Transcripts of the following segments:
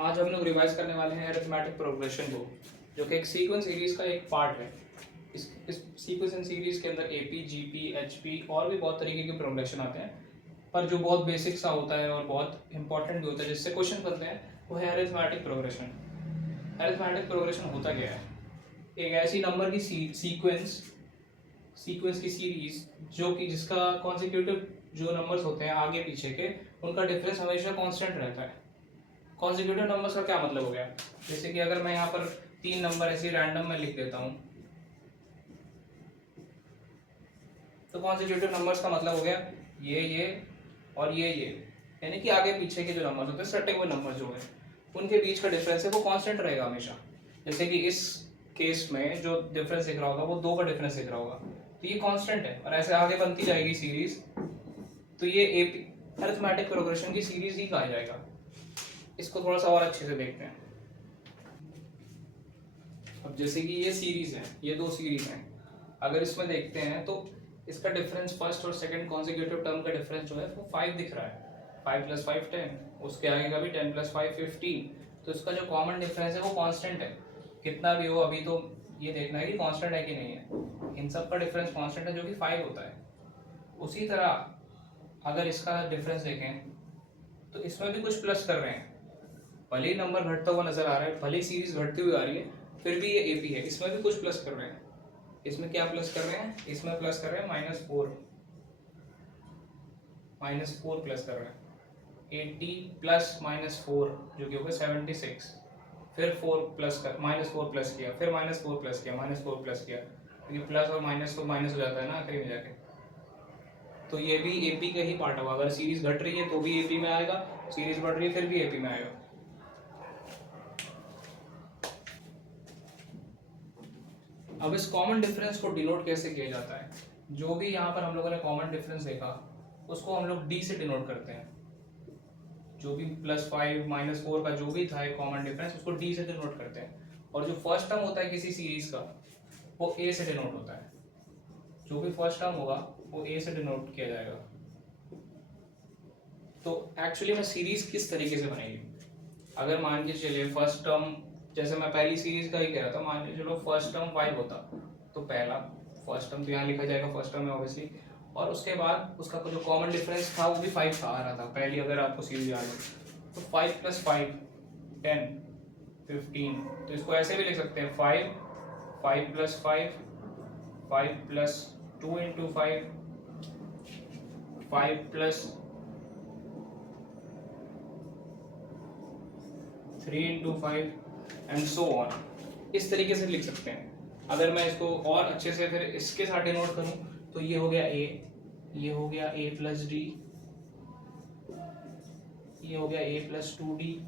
आज हम लोग रिवाइज करने वाले हैं अरिथमेटिक प्रोग्रेशन को, जो कि एक सीक्वेंस सीरीज का एक पार्ट है। इस सीक्वेंस एंड सीरीज के अंदर एपी, जीपी, एचपी और भी बहुत तरीके के प्रोग्रेशन आते हैं, पर जो बहुत बेसिक सा होता है और बहुत इंपॉर्टेंट भी होता है जिससे क्वेश्चन बनते हैं, वो है अरिथमेटिक प्रोग्रेशन। अरिथमेटिक प्रोग्रेशन होता क्या है? एक ऐसी नंबर की सीक्वेंस की सीरीज जो कि जिसका कॉन्सिक्यूटिव जो नंबर्स होते हैं आगे पीछे के, उनका डिफरेंस हमेशा कांस्टेंट रहता है। कॉन्सिक्यूटिव नंबर्स का क्या मतलब हो गया? जैसे कि अगर मैं यहाँ पर 3 नंबर ऐसे रैंडम में लिख देता हूँ, तो कॉन्सिक्यूटिव नंबर्स का मतलब हो गया ये और ये, यानी कि आगे पीछे के जो नंबर्स होते हैं, सटे हुए नंबर जो है, उनके बीच का डिफरेंस है वो कांस्टेंट रहेगा हमेशा। जैसे कि इस केस में जो डिफरेंस दिख रहा होगा वो 2 का डिफरेंस दिख रहा होगा, तो ये कांस्टेंट है और ऐसे आगे बनती जाएगी सीरीज, तो ये एपी अरिथमेटिक प्रोग्रेशन की सीरीज ही कहा जाएगा। इसको थोड़ा सा और अच्छे से देखते हैं। अब जैसे कि ये सीरीज है, ये 2 सीरीज हैं, अगर इसमें देखते हैं तो इसका डिफरेंस फर्स्ट और सेकंड कॉन्सिक्यूटिव टर्म का डिफरेंस जो है वो 5 दिख रहा है। 5 + 5 10, उसके आगे का भी 10 + 5 15, तो इसका जो कॉमन डिफरेंस है वो कांस्टेंट है। कितना भी हो, अभी तो ये देखना है कि कांस्टेंट है कि नहीं है। इन सब का डिफरेंस कांस्टेंट है जो कि 5 होता है। उसी तरह अगर इसका डिफरेंस देखें तो इसमें भी कुछ प्लस कर रहे हैं, भले ही नंबर घटता हुआ नजर आ रहा है, भले ही सीरीज घटती हुई आ रही है, फिर भी ये एपी है। इसमें भी कुछ प्लस कर रहे हैं। इसमें क्या प्लस कर रहे हैं? इसमें प्लस कर रहे हैं -4 प्लस कर रहे हैं। 80 प्लस -4 जो कि होगा 76, फिर 4 प्लस कर -4 प्लस किया, फिर -4 प्लस किया, -4 प्लस किया, क्योंकि प्लस और माइनस तो माइनस हो जाता है ना आखिरी में जाके। तो ये भी एपी का ही पार्ट होगा। अगर सीरीज घट रही है तो भी एपी में आएगा, सीरीज बढ़ रही है फिर भी एपी में आएगा। अब इस कॉमन डिफरेंस को डिनोट कैसे किया जाता है? जो भी यहाँ पर हम लोगों ने कॉमन डिफरेंस देखा उसको हम लोग डी से डिनोट करते हैं। जो भी +5 -4 का जो भी था एक कॉमन डिफरेंस, उसको डी से डिनोट करते हैं। और जो फर्स्ट टर्म होता है किसी सीरीज का, वो ए से डिनोट होता है। जो भी फर्स्ट टर्म होगा वो ए से डिनोट किया जाएगा। तो एक्चुअली में सीरीज किस तरीके से बनेगी? अगर मान के चलिए फर्स्ट टर्म, जैसे मैं पहली सीरीज का ही कह रहा था, मान के चलो फर्स्ट टर्म 5 होता, तो पहला फर्स्ट टर्म तो यहाँ लिखा जाएगा, फर्स्ट टर्म है ऑब्वियसली, और उसके बाद उसका जो कॉमन डिफरेंस था वो भी 5 था, आ रहा था पहली, अगर आपको सीरीज याद हो तो 5 + 5 10 15। तो इसको ऐसे भी लिख सकते हैं 5 + 5 5 + 2 × 5 5 + 3 × 5 एंड सो ऑन। इस तरीके से लिख सकते हैं। अगर मैं इसको और अच्छे से फिर इसके साथ डिनोट करूं तो ये हो गया ए, ये हो गया a + d, ये हो गया a + 2d,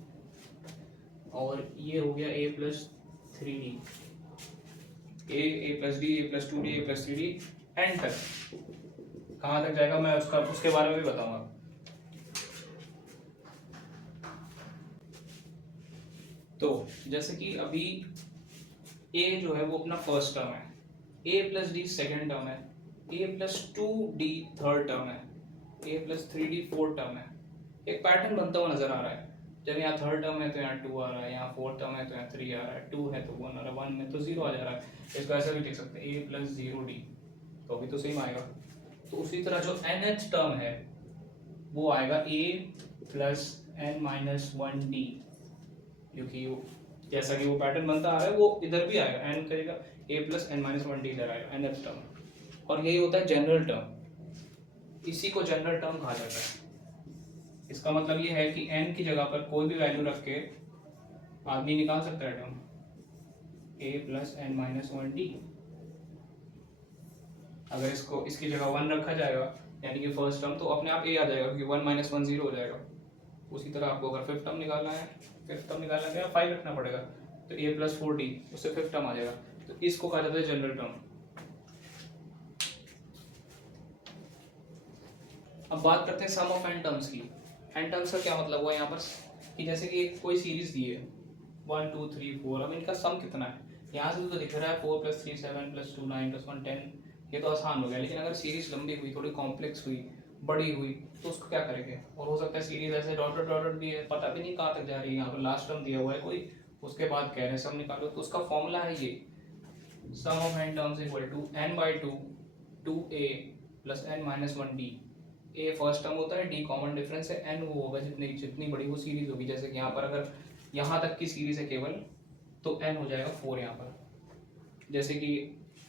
और ये हो गया a + 3d। a + d, a + 2d, a + 3d and तक। कहाँ तक जाएगा मैं उसके बारे में भी बताऊंगा। तो जैसे कि अभी a जो है वो अपना फर्स्ट टर्म है, a + d सेकेंड टर्म है, a + 2d थर्ड टर्म है, a + 3d फोर्थ टर्म है। एक पैटर्न बनता हुआ नजर आ रहा है। जब यहाँ थर्ड टर्म है तो यहाँ 2 आ रहा है, यहाँ फोर्थ टर्म है तो यहाँ 3 आ रहा है, 2 है तो 1 आ रहा है, 1 में तो 0 आ जा रहा है। इसको ऐसा भी लिख सकते हैं a + 0d, तो अभी तो सेम आएगा। तो उसी तरह जो nth टर्म है वो आएगा a + n - 1d, क्योंकि जैसा कि वो पैटर्न बनता आ रहा है वो इधर भी आएगा, n करेगा a + n - 1d इधर आएगा, nth टर्म। और यही होता है जनरल टर्म। इसी को जनरल टर्म कहा जाता है। इसका मतलब ये है कि n की जगह पर कोई भी वैल्यू रख के आदमी निकाल सकता है टर्म a + n - 1d। अगर इसको इसकी जगह 1 रखा जाएगा यानी कि फर्स्ट टर्म, तो अपने आप a आ जाएगा, क्योंकि 1 - 1 0 हो जाएगा। उसी तरह आपको अगर फिफ्थ टर्म निकालना है, 5 रखना पड़ेगा, तो a + 4d, उससे फिफ्थ टर्म आ जाएगा। तो इसको कहा जाता है जनरल टर्म। अब बात करते हैं सम ऑफ n टर्म्स की। n टर्म्स का क्या मतलब हुआ यहाँ पर, कि जैसे कि कोई सीरीज दी है 1 2 3 4, अब इनका सम कितना है? यहाँ से तो दिख रहा है 4 + 3 7 + 2 9 + 1 10, ये तो आसान हो गया। लेकिन अगर सीरीज लंबी हुई, थोड़ी कॉम्प्लेक्स हुई, बड़ी हुई तो उसको क्या करेंगे, और हो सकता है सीरीज ऐसे डॉटेड डॉटेड भी है, पता भी नहीं कहाँ तक जा रही है, यहाँ पर लास्ट टर्म दिया हुआ है कोई, उसके बाद कह रहे हैं सम निकालो, तो उसका फॉर्मूला है ये sum of n terms equal to n/2 2a plus n minus 1d। a first term होता है, d कॉमन डिफरेंस है, n वो होगा जितनी जितनी बड़ी वो सीरीज होगी। जैसे कि यहाँ पर अगर यहाँ तक की सीरीज है केवल तो n हो जाएगा 4 यहाँ पर। जैसे कि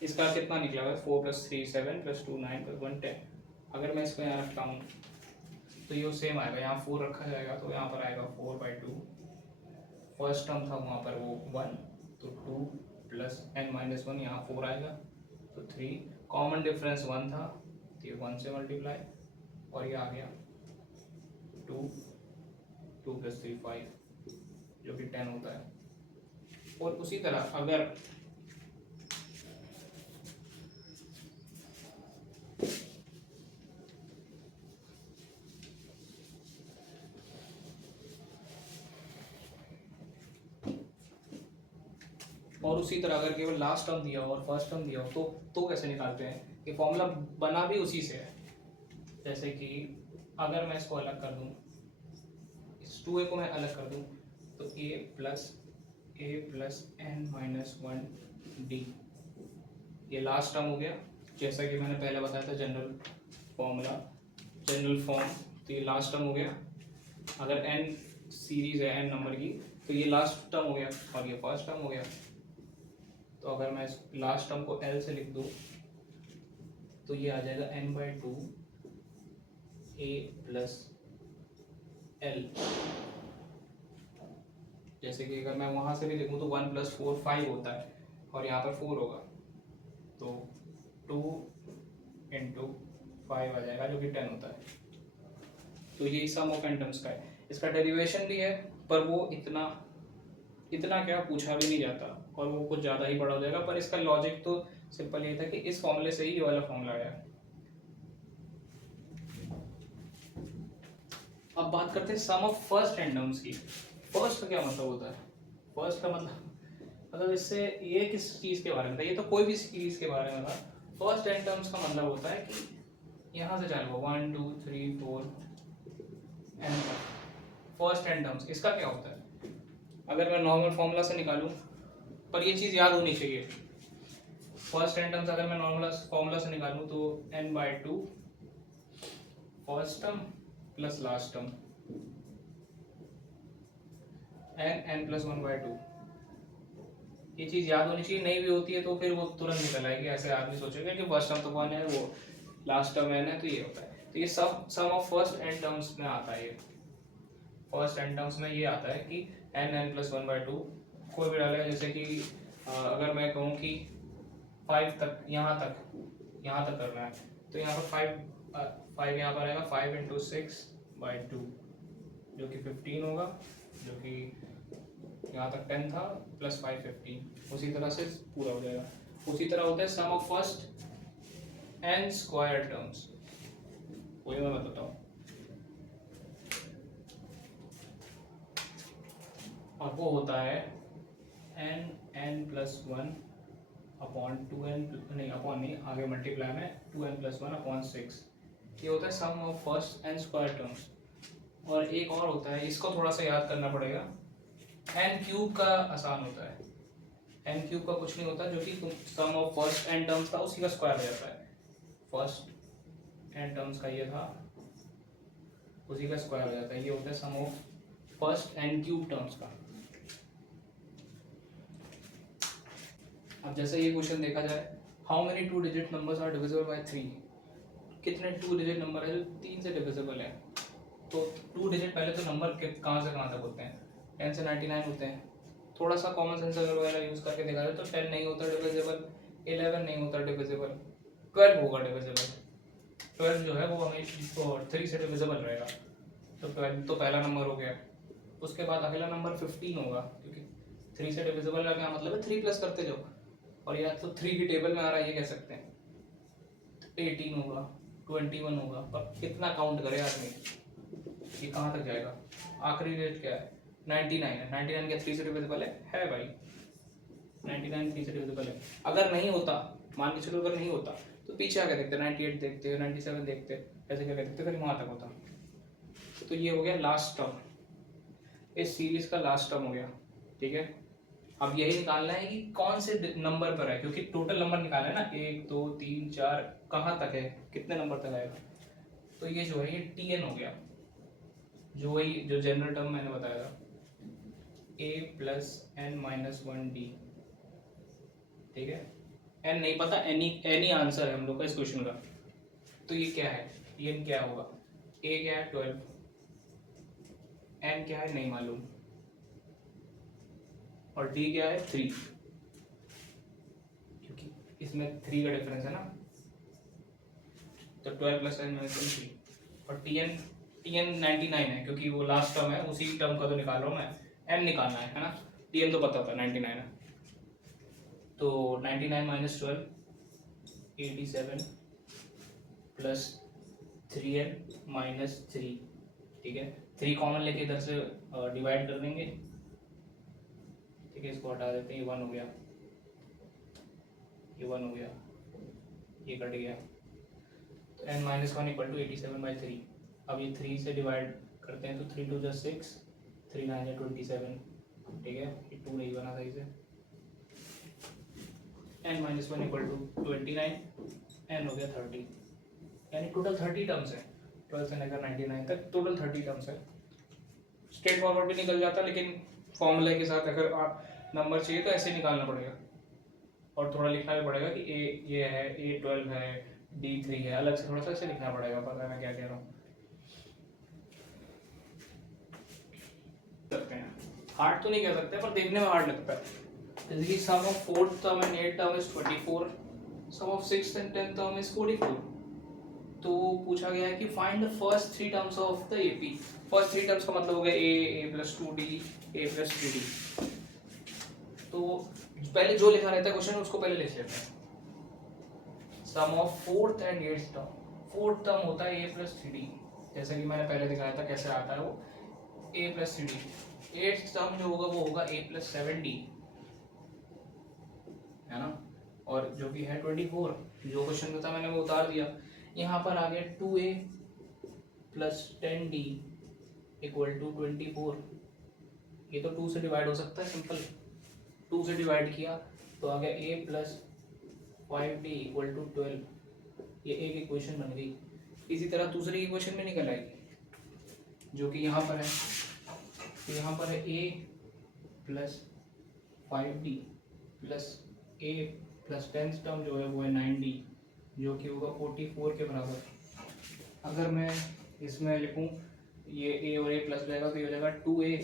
इसका कितना निकला हुआ है 4 + 3 7 + 2 9 + 1 10। अगर मैं इसको यहाँ रखता हूँ तो ये सेम आएगा, यहाँ 4 रखा जाएगा तो यहाँ पर आएगा 4/2। फर्स्ट टर्म था वहाँ पर वो 1 तो 2 प्लस n माइनस 1 यहाँ 4 आएगा तो 3, कॉमन डिफरेंस 1 था तो ये 1 से मल्टीप्लाई और ये आ गया 2 2 + 3 5 जो कि 10 होता है। और उसी तरह अगर अगर केवल लास्ट टर्म दिया हो और फर्स्ट टर्म दिया हो तो कैसे निकालते हैं, ये फॉर्मूला बना भी उसी से है। जैसे कि अगर मैं इसको अलग कर दूं, इस 2a को मैं अलग कर दूं तो a plus n minus 1d ये लास्ट टर्म हो गया। जैसा कि मैंने पहले बताया था जनरल फॉर्म, तो ये लास्ट टर्म हो गया। अगर n सीरीज है n नंबर की तो ये लास्ट टर्म हो गया और ये फर्स्ट टर्म हो गया। तो अगर मैं इस लास्ट टर्म को l से लिख दूं तो ये आ जाएगा n/2 a प्लस l। जैसे कि अगर मैं वहाँ से भी लिखूँ तो 1 + 4 5 होता है और यहाँ पर 4 होगा तो 2 × 5 आ जाएगा जो कि 10 होता है। तो यही सम ऑफ n टर्म्स का है। इसका डेरिवेशन भी है पर वो इतना क्या पूछा भी नहीं जाता और वो कुछ ज़्यादा ही बड़ा हो जाएगा, पर इसका लॉजिक तो सिंपल ये था कि इस फॉर्मूले से ही ये वाला फॉर्मूला आया। अब बात करते हैं sum of first n terms की। फर्स्ट का क्या मतलब होता है, फर्स्ट का मतलब इससे ये किस चीज़ के बारे में था, ये तो कोई भी सीरीज के बारे में था। फर्स्ट n टर्म्स का मतलब होता है कि यहाँ से चालू 1 2 3 4 n तक फर्स्ट n टर्म्स। इसका क्या होता है, अगर मैं नॉर्मल फॉर्मूला से निकालूं, पर ये चीज़ याद होनी चाहिए, फर्स्ट n टर्म्स अगर मैं नॉर्मल फॉर्मूला से निकालूं तो n/2 first term plus last term n + 1/2। ये चीज़ याद होनी चाहिए, नहीं भी होती है तो फिर वो तुरंत निकल आएगी। ऐसे आदमी सोचेगा कि फर्स्ट टर्म तो 1 है, वो लास्ट टर्म n है, तो ये होता है। तो ये sum of first n terms में आता है। ये फर्स्ट n टर्म्स में ये आता है कि n + 1/2 कोई भी डालेगा। जैसे कि अगर मैं कहूँ कि 5 तक यहाँ तक करना है तो यहाँ पर 5 यहाँ पर आएगा 5 × 6/2 जो कि 15 होगा, जो कि यहाँ तक 10 था प्लस 5 15। उसी तरह से पूरा हो जाएगा। उसी तरह होता है sum of first n square terms, वही मैं बताऊँ। और वो होता है n + 1 अपॉन 2n नहीं अपॉन नहीं आगे मल्टीप्लाई में 2n + 1 अपॉन 6। ये होता है sum of first n square terms. और एक और होता है, इसको थोड़ा सा याद करना पड़ेगा, n³ का आसान होता है। n³ का कुछ नहीं होता, जो कि sum of first n terms था उसी का स्क्वायर हो जाता है। फर्स्ट n टर्म्स का ये था उसी का स्क्वायर हो जाता है। ये होता है sum of first n³ terms का। अब जैसे ये क्वेश्चन देखा जाए, how many 2 digit numbers are divisible by 3, कितने 2 डिजिट नंबर है जो 3 से डिविजिबल है। तो 2 डिजिट पहले तो नंबर कहाँ से कहाँ तक होते हैं, 10 से 99 होते हैं। थोड़ा सा कॉमन सेंस अगर वगैरह यूज़ करके देखा जाए तो 10 नहीं होता डिविजिबल, 11 नहीं होता डिविजिबल, 12 होगा डिविजिबल। 12 जो है वो हमें 3 से डिविजिबल रहेगा, तो 12 तो पहला नंबर हो गया। उसके बाद अगला नंबर 15 होगा, क्योंकि 3 से डिविजिबल का क्या मतलब है 3 प्लस करते जाओ, और या तो 3 की टेबल में आ रहा है ये कह सकते हैं। 18 होगा, 21 होगा, पर कितना काउंट करे आदमी, ये कहाँ तक जाएगा। आखिरी रेट क्या है 99 है, 99 क्या 3 से डिविजिबल है भाई, 99 3 से डिविजिबल है। अगर नहीं होता, मान के चलो अगर नहीं होता तो पीछे आके देखते 98 देखते 97 देखते, ऐसे क्या कहते थे फिर वहाँ तक होता। तो ये हो गया लास्ट टर्म, इस सीरीज का लास्ट टर्म हो गया, ठीक है। अब यही निकालना है कि कौन से नंबर पर है, क्योंकि टोटल नंबर निकालना है ना, 1 2 3 4 कहाँ तक है, कितने नंबर तक आएगा। तो ये जो है ये tn हो गया, जो वही जो जनरल टर्म मैंने बताया था, a plus N minus 1d, ठीक है। n नहीं पता, एनी आंसर है हम लोग का इस क्वेश्चन का। तो ये क्या है, tn क्या होगा, a क्या है 12, n क्या है नहीं मालूम, और d क्या है 3, क्योंकि इसमें 3 का डिफरेंस है ना। तो 12 प्लस एन माइनस 3, और tn 99 है, क्योंकि वो लास्ट टर्म है, उसी टर्म का तो निकाल रहा हूँ मैं, n निकालना है ना। tn तो पता था 99 है, तो 99 माइनस 12 87 प्लस 3n माइनस 3, ठीक है। 3 कॉमन लेके इधर से डिवाइड कर देंगे, ठीक है। इसको हटा देते हैं, ये 1 हो गया, ये 1 हो गया, ये कट गया। तो n माइनस 1 इक्वल टू 87/3। अब ये 3 से डिवाइड करते हैं, तो 3 2 + 6, 3 9 27, ठीक है। ये 2 नहीं बना सही से। n minus 1 equal to 29, n हो गया 30, यानी टोटल 30 टर्म्स है, 12 से लेकर 99 तक टोटल 30 टर्म्स है। स्ट्रेट फॉरवर्ड भी निकल जाता, लेकिन फॉर्मूला के साथ अगर आप नंबर चाहिए तो ऐसे निकालना पड़ेगा, और थोड़ा लिखना भी पड़ेगा कि a ये है, a 12 है, d 3 है, अलग से थोड़ा सा ऐसे लिखना पड़ेगा। पता है मैं क्या कह रहा हूँ। करते हैं, हार्ड तो नहीं कह सकते, पर देखने में हार्ड लगता है। जैसे कि sum of 4th term and 8th term is 24, sum of 6th and 10th term is 44। तो पूछा गया है कि find the first 3 terms of the AP. First 3 terms का मतलब हो गया a plus 2d, a plus 3d। तो पहले जो लिखा रहता है क्वेश्चन उसको पहले लिख लेते हैं। Sum of 4th and 8th term, 4th term होता है a प्लस 3d, जैसे कि मैंने पहले दिखाया था कैसे आता है वो, a plus 3d। 8th term जो होगा वो होगा a प्लस 7d, है ना। और जो भी है 24, जो क्वेश्चन में था मैंने वो उतार दिया। यहाँ पर आ गया 2a plus 10d equal to 24। ये तो 2 से डिवाइड हो सकता है, सिंपल 2 से डिवाइड किया तो आ गया a plus 5d equal to 12। ये एक इक्वेशन बन गई। इसी तरह दूसरी इक्वेशन में निकल आएगी, जो कि यहाँ पर है। तो यहाँ पर है a plus 5d plus a plus 10th term जो है वो है 9d, जो कि होगा 44 के बराबर। अगर मैं इसमें लिखूं ये a और a प्लस जाएगा तो ये हो जाएगा 2a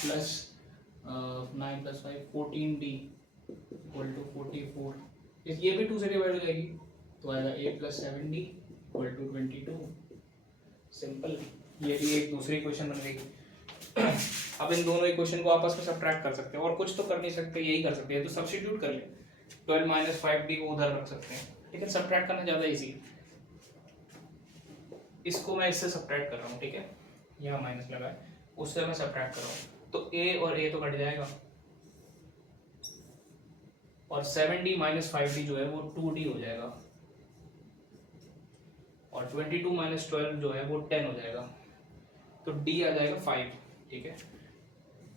plus 9 plus 5 14d equal to 44। ये भी 2 से डिवाइड हो जाएगी तो आएगा a plus 7d equal to 22। Simple, ये भी एक दूसरी इक्वेशन बन गई। अब इन दोनों इक्वेशन को आपस में सब्ट्रैक्ट कर सकते हैं, और कुछ तो कर नहीं सकते, यही कर सकते हैं। तो सब्स्टिट्यूट कर ले, 12 माइनस 5d को उधर रख सकते हैं, लेकिन सब्ट्रैक्ट करना ज़्यादा इजी है। इसको मैं इससे सब्ट्रैक्ट कर रहा हूँ, ठीक है। यहाँ माइनस लगा है, उससे मैं सब्ट्रैक्ट कर रहा हूँ, तो a और a तो कट जाएगा, और 7d माइनस 5d जो है वो 2d हो जाएगा, और 22 माइनस 12 जो है वो 10 हो जाएगा। तो d आ जाएगा 5, ठीक है।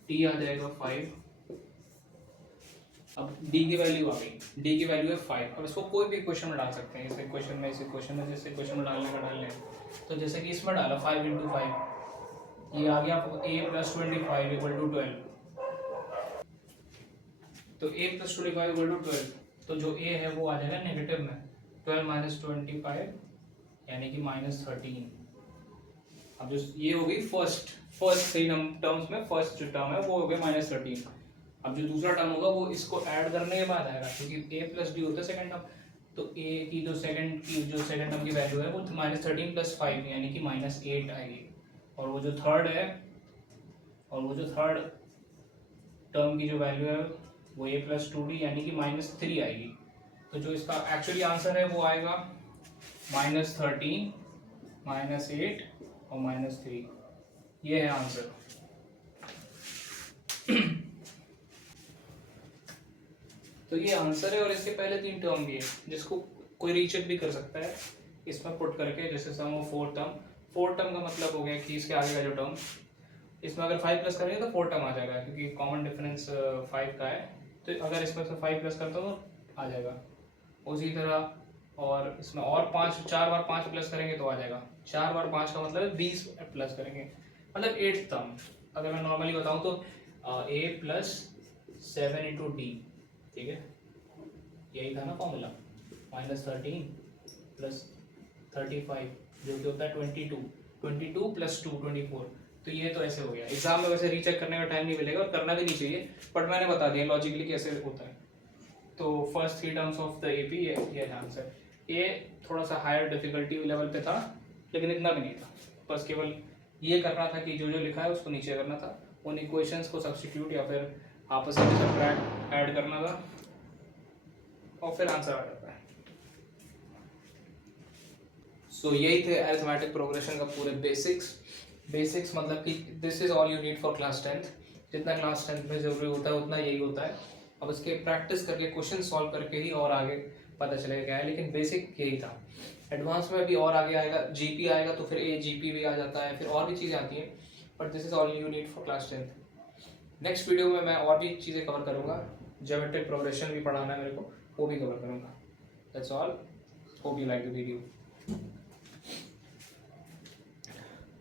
d आ जाएगा 5। अब d की वैल्यू आ गई, d की वैल्यू है 5। अब इसको कोई भी इक्वेशन में डाल सकते हैं, इस इक्वेशन में, इस इक्वेशन में, जिस इक्वेशन में डालने का डाल लें। तो जैसे कि इसमें डाला 5 × 5, ये आ गया a प्लस 25 इक्वल टू 12। तो a प्लस 25 इक्वल टू 12, तो जो a है वो आ जाएगा नेगेटिव में, 12 माइनस 25 यानी कि माइनस 13। अब जो ये हो गई फर्स्ट 3 टर्म्स में फर्स्ट जो टर्म है वो हो गया माइनस 13। अब जो दूसरा टर्म होगा वो इसको ऐड करने के बाद आएगा, क्योंकि a प्लस डी होता है सेकंड टर्म। तो a की जो सेकंड टर्म की वैल्यू है वो माइनस 13 प्लस 5 यानी कि माइनस 8 आएगी। और वो जो थर्ड टर्म की जो वैल्यू है वो a प्लस 2d यानी कि माइनस 3 आएगी। तो जो इसका एक्चुअली आंसर है वो आएगा माइनस 13, माइनस 8 और माइनस 3। ये है आंसर। तो ये आंसर है, और इसके पहले 3 टर्म भी है, जिसको कोई रीचेक भी कर सकता है। इसमें पुट करके, जैसे सम ऑफ फोर टर्म का मतलब हो गया कि इसके आगे का जो टर्म, इसमें अगर 5 प्लस करेंगे तो 4 टर्म आ जाएगा, क्योंकि कॉमन डिफरेंस 5 का है, तो अगर इसमें से 5 प्लस करता हूँ तो आ जाएगा। उसी तरह और इसमें और 4 बार 5 प्लस करेंगे तो आ जाएगा, 4 बार 5 का मतलब 20 प्लस करेंगे, मतलब 8th टर्म। अगर मैं नॉर्मली बताऊँ तो a प्लस 7 इंटू डी, ठीक है, यही था ना फॉर्मूला, -13 प्लस 35 जो कि होता है 22 प्लस 2 24। तो ये तो ऐसे हो गया। एग्जाम में वैसे रीचेक करने का टाइम नहीं मिलेगा और करना भी नहीं चाहिए, बट मैंने बता दिया लॉजिकली कैसे होता है। तो first 3 terms of the AP, ये है आंसर। ये थोड़ा सा हायर डिफिकल्टी लेवल पे था, लेकिन इतना भी नहीं था, बस केवल ये करना था कि जो जो लिखा है उसको नीचे करना था, उन इक्वेशंस को सब्स्टिट्यूट या फिर आपस में सबट्रैक्ट ऐड करना था, और फिर आंसर आ जाता है। सो यही थे अरिथमेटिक प्रोग्रेशन का पूरे बेसिक्स मतलब कि this is all you need for class 10th। जितना क्लास 10th में जरूरी होता है उतना यही होता है। अब इसके प्रैक्टिस करके क्वेश्चन सॉल्व करके ही और आगे पता चलेगा क्या है, लेकिन बेसिक यही था। एडवांस में भी और आगे आएगा, जीपी आएगा तो फिर जीपी भी आ जाता है, फिर और भी चीज़ें आती हैं, but this is all you need for class 10th। Next video में मैं और भी चीज़ें कवर करूँगा, ज्योमेट्रिक प्रोग्रेशन भी पढ़ाना है मेरे को, वो भी कवर करूँगा। That's all, hope you like the video.